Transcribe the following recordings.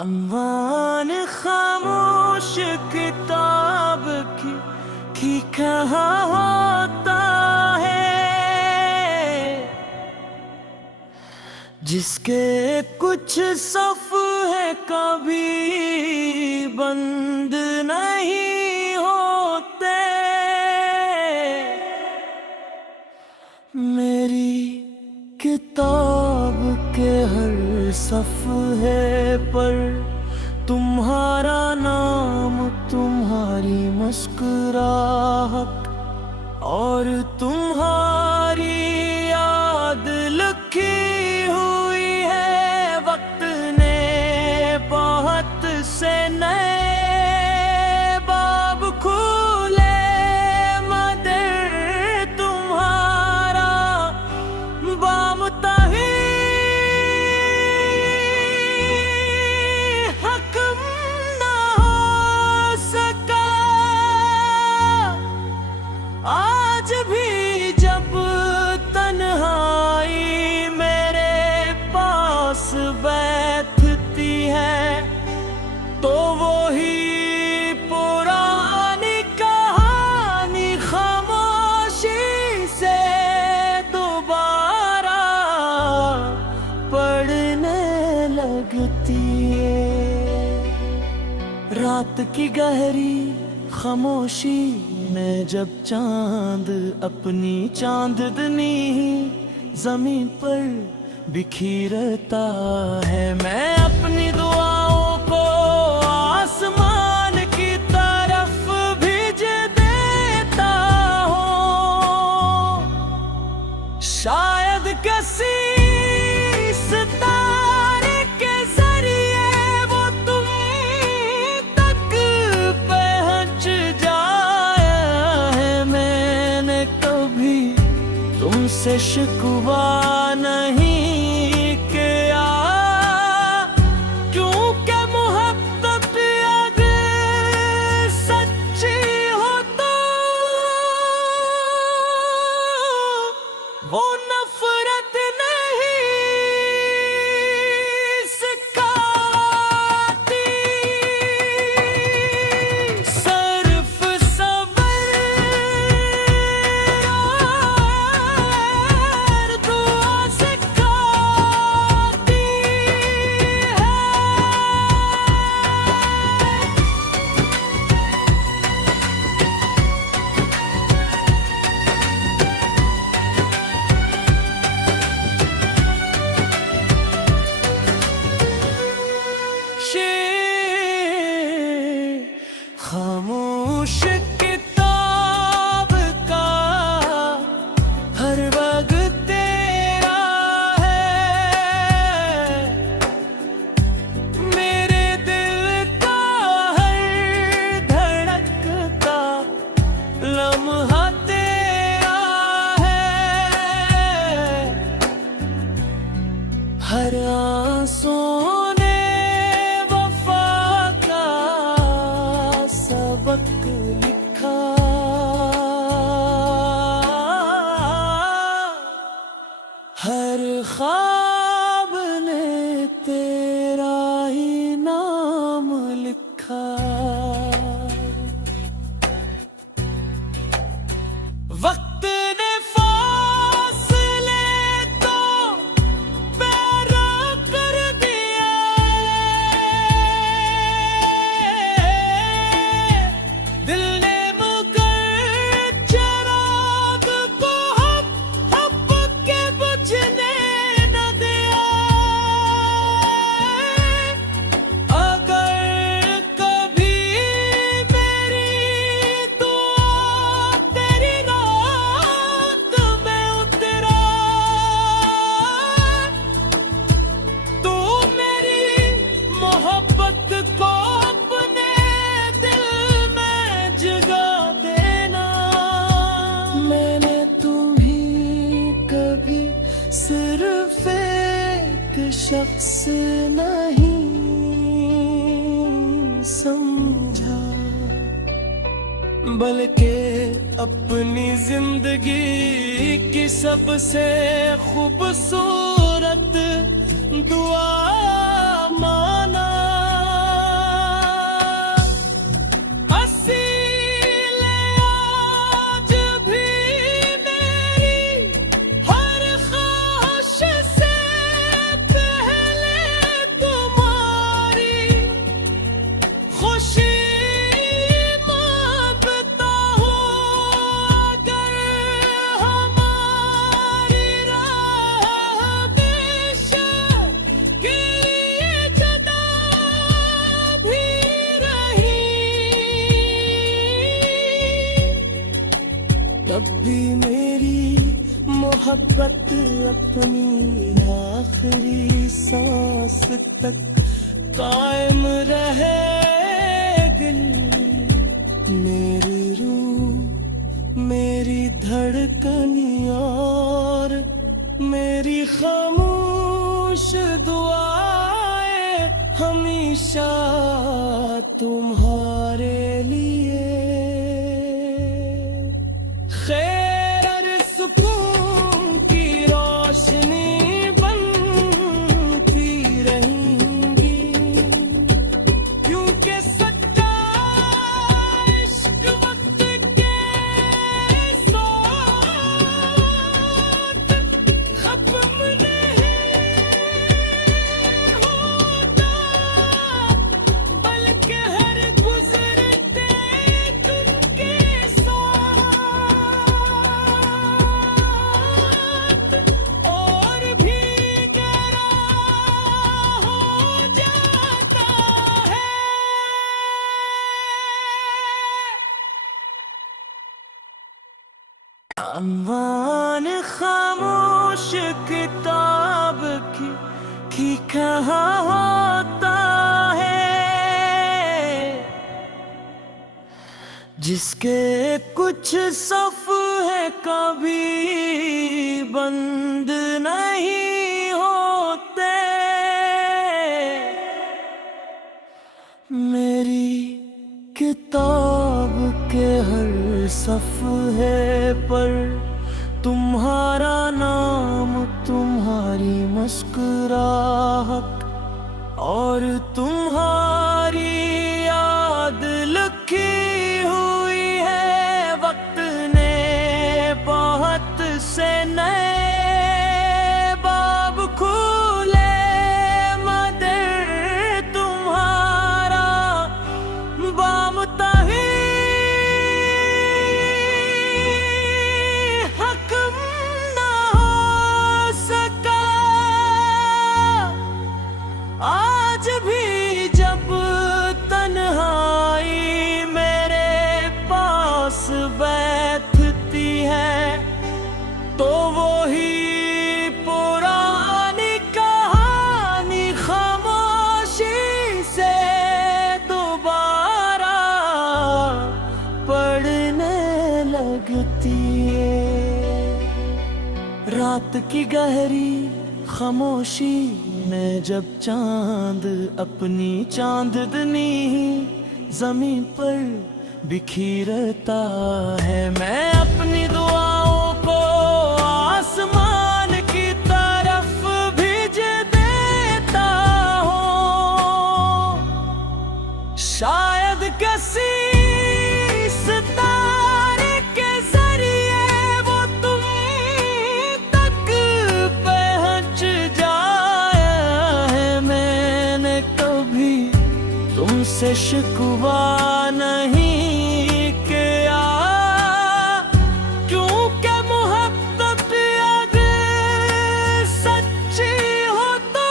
अमान खामोश किताब की कहाँ होता है, जिसके कुछ सफ़े कभी बंद नहीं होते। मेरी किताब के हर सफ़े पर तुम्हारा नाम, तुम्हारी मुस्कुराहट और तुम्हारी याद लिखी हुई है। वक्त ने बहुत से नए बाब खोले, मगर तुम्हारा बाम ताही आज भी जब तन्हाई मेरे पास बैठती है, तो वो ही पुरानी कहानी खामोशी से दोबारा पढ़ने लगती है। रात की गहरी खामोशी में जब चांद अपनी चांदनी जमीन पर बिखरता है, मैं अपनी दुआओं को आसमान की तरफ भेज देता हूँ। शायद किसी सितारे के जरिए वो तुम तक पहुँच से शिकवा नहीं किया, क्योंकि मोहब्बत अगर सच्ची हो तो वो नफरत नहीं सिखाती। सिर्फ सब्र खामोश किताब का हर वक्त तेरा है, मेरे दिल का हर धड़कता लम्हा तेरा है। हर आंसू सबक लिखा, हर ख्वाब ने तेरा ही नाम लिखा। वक्त ने फासले तो पैदा कर दिया, दिल ने मगर चिराग को हब के बुझने न दिया। अगर कभी मेरी दुआ तेरी रात में उतरा, तो मेरी मोहब्बत को अपने दिल में जगा देना। मैंने तुम्हें कभी सिर्फ एक शख्स नहीं समझा, बल्कि अपनी जिंदगी की सबसे खूबसूरत दुआ माना। मोहब्बत अपनी आखिरी सांस तक कायम रहे दिल। मेरी रूह, मेरी धड़कन और मेरी खामोश दुआएं हमेशा तुम्हारे लिए। खैर और सुकून की रोशनी बनती रहेंगी, क्योंकि सच्चा इश्क वक्त के साथ खत्म नहीं होता, बल्कि हर गुजरते दिन के साथ और भी गहरा हो जाता है। अमान खामोश किताब की कहाँ होता है, जिसके कुछ सफ़े कभी बंद नहीं होते। मेरी किताब के हर सफ़े पर तुम्हारा नाम, तुम्हारी मुस्कुराहट और तुम्हारी याद लिखी हुई है। वक्त ने बहुत से नए बाब खोले, मगर तुम्हारा बाम ताही हकम ना हो सका। आज भी जब तन्हाई मेरे पास बैठती है, तो वो ही पुरानी कहानी खामोशी से दोबारा पढ़ने लगती है। रात की गहरी खामोशी में जब चांद अपनी चांदनी जमीन पर बिखरता है, मैं अपनी दुआओं को आसमान की तरफ भेज देता हूँ। शायद किसी सितारे के जरिए वो तुम तक पहुँच जाया है। मैंने कभी तुमसे शिकवा नहीं किया, क्योंकि मोहब्बत अगर सच्ची हो तो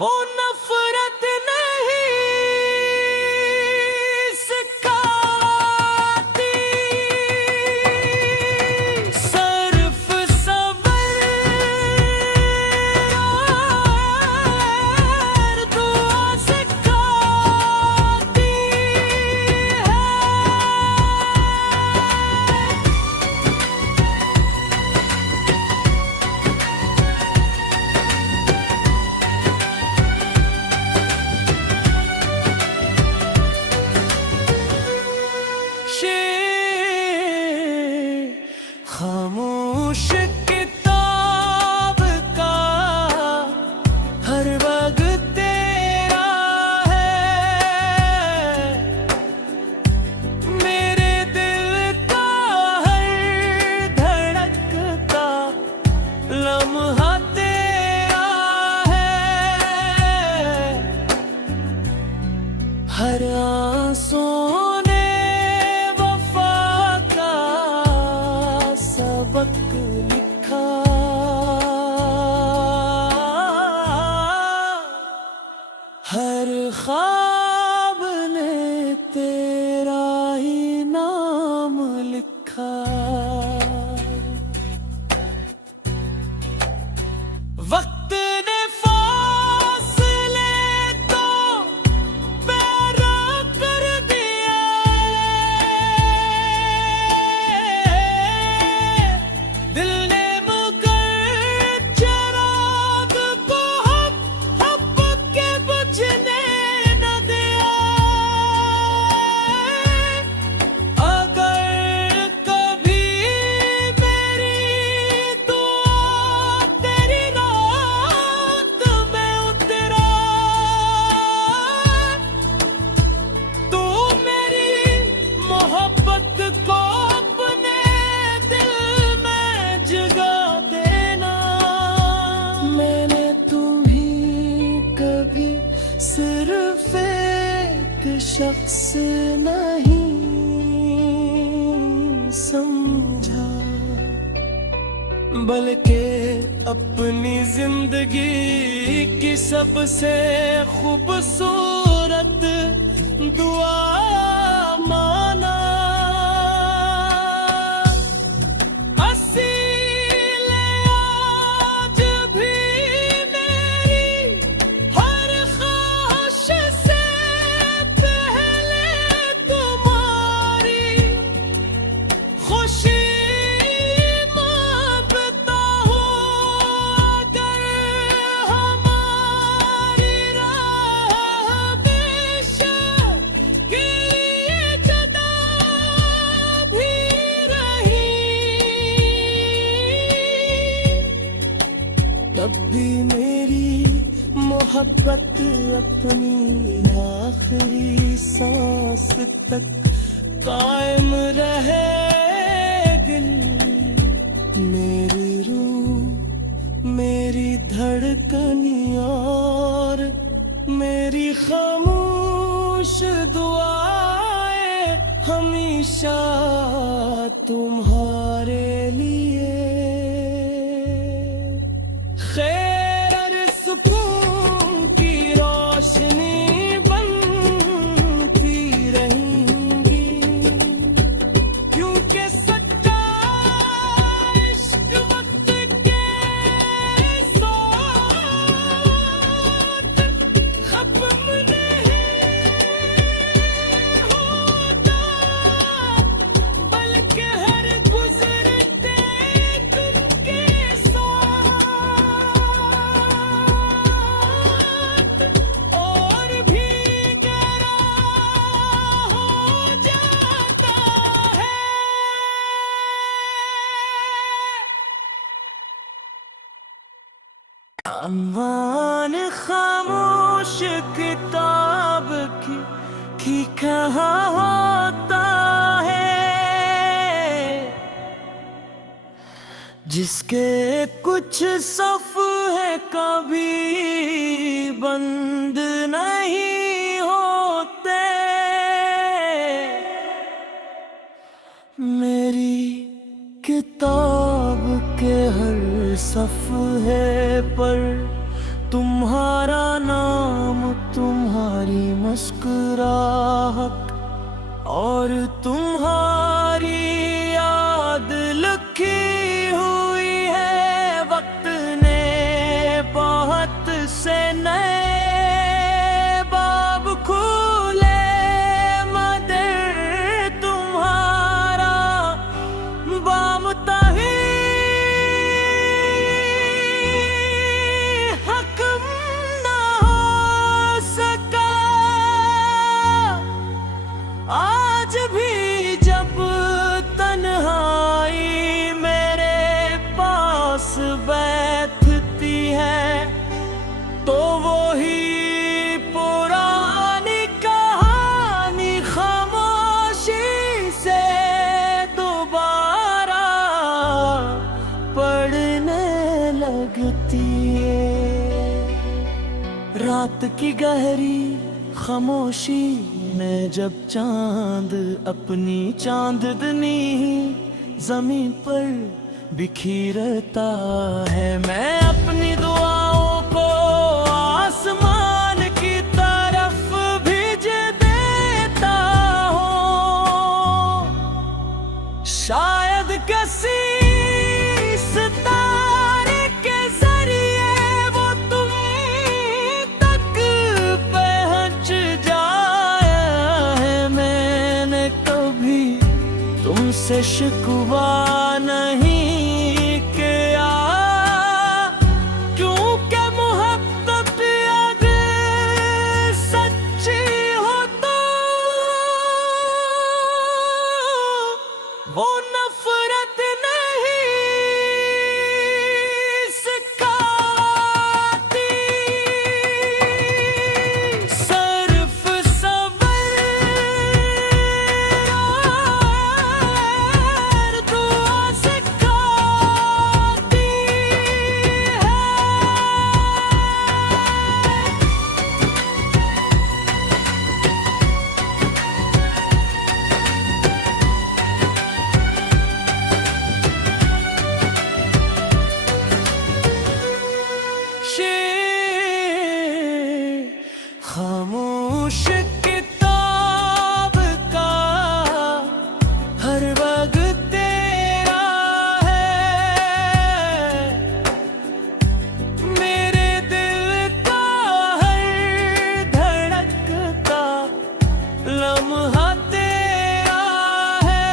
वो नफरत नहीं सिखाती। सिर्फ सब्र और दुआ सिखाती है। शख्स नहीं समझा, बल्कि अपनी जिंदगी की सबसे खूबसूरत दुआ माना। असील आज भी मेरी हर ख्वाहिश से पहले तुम्हारी खुशी मांगता हूँ। अगर हमारी राह बेशक के लिए जुदा भी रही, तब भी मेरी मोहब्बत अपनी आखिरी सांस तक कायम रहेगी। मेरी रूह, मेरी धड़कन और मेरी खामोश दुआएं हमेशा तुम्हारे लिए। खैर और सुकून की रोशनी बनती रहेंगी, क्योंकि सच्चा इश्क वक्त के साथ खत्म नहीं होता, बल्कि हर गुजरते दिन के साथ और भी गहरा हो जाता है। अमान खामोश किताब की कहाँ होता है, जिसके कुछ सफ़े कभी बंद नहीं होते। मेरी किताब के हर सफ़े पर तुम्हारा नाम, तुम्हारी मुस्कुराहट और तुम्हारी याद लिखी हुई है। वक्त ने बहुत से नए बाब खोले, मगर तुम्हारा बामता ही हकम ना हो सका। आज भी जब तन्हाई मेरे पास बैठती है, तो वही पुरानी कहानी खामोशी से दोबारा पढ़ने लगती है। रात की गहरी खामोशी में जब चांद अपनी चांदनी जमीन पर बिखरता है, मैं अपनी दुआओं को आसमान की तरफ भेज देता हूँ। शायद किसी सितारे के जरिए वो तुम तक पहुँच जाया है। मैंने कभी तुमसे शिकवा नहीं किया, क्योंकि मोहब्बत अगर सच्ची हो तो वो नफरत नहीं सिखाती। सिर्फ सब्र और दुआ खामोश किताब का हर वक्त तेरा है। मेरे दिल का हर धड़कता लम्हा तेरा है।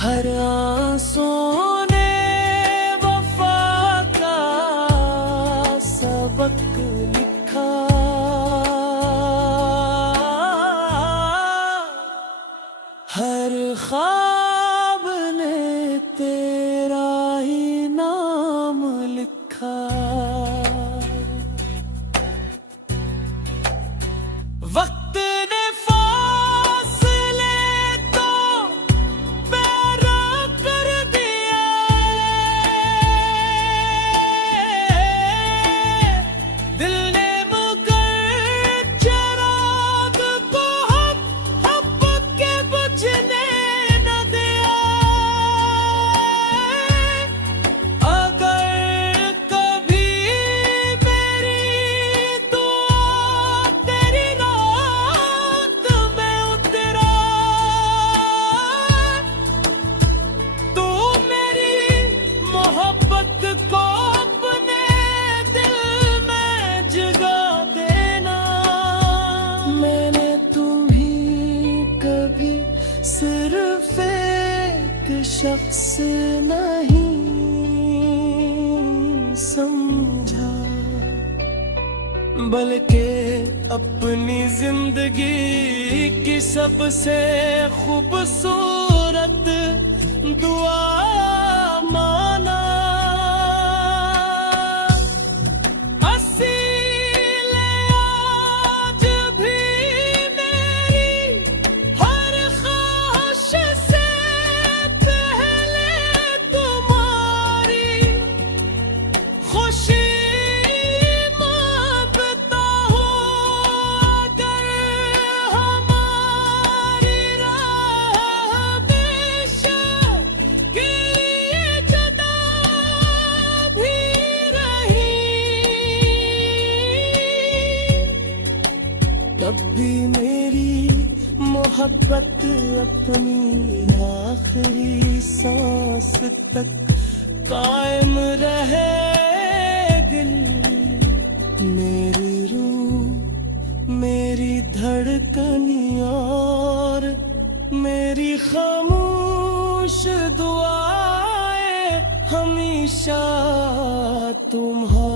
हर आंसू ने वफा का सबक लिखा। हर ख्वाब ने तेरा ही नाम लिखा। वक्त ने फासले तो पैरा कर दिया। दिल ने मगर चिराग को हब के बुझने न दिया। अगर कभी मेरी दुआ तेरी रात में उतरा, तू मेरी मोहब्बत को अपने दिल में जगा देना। मैंने तुम्हें कभी सिर्फ एक शख्स नहीं समझा, बल्कि अपनी जिंदगी की सबसे खूबसूरत दुआ माना। असील आज भी मेरी हर ख्वाहिश से पहले तुम्हारी खुशी मांगता हूँ। अगर हमारी राह हमेशा के लिए जुदा भी रही, तब भी मेरी मोहब्बत अपनी आखिरी सांस तक कायम रहेगी। मेरी रूह, मेरी धड़कन और मेरी खामोश दुआएं हमेशा तुम्हारी।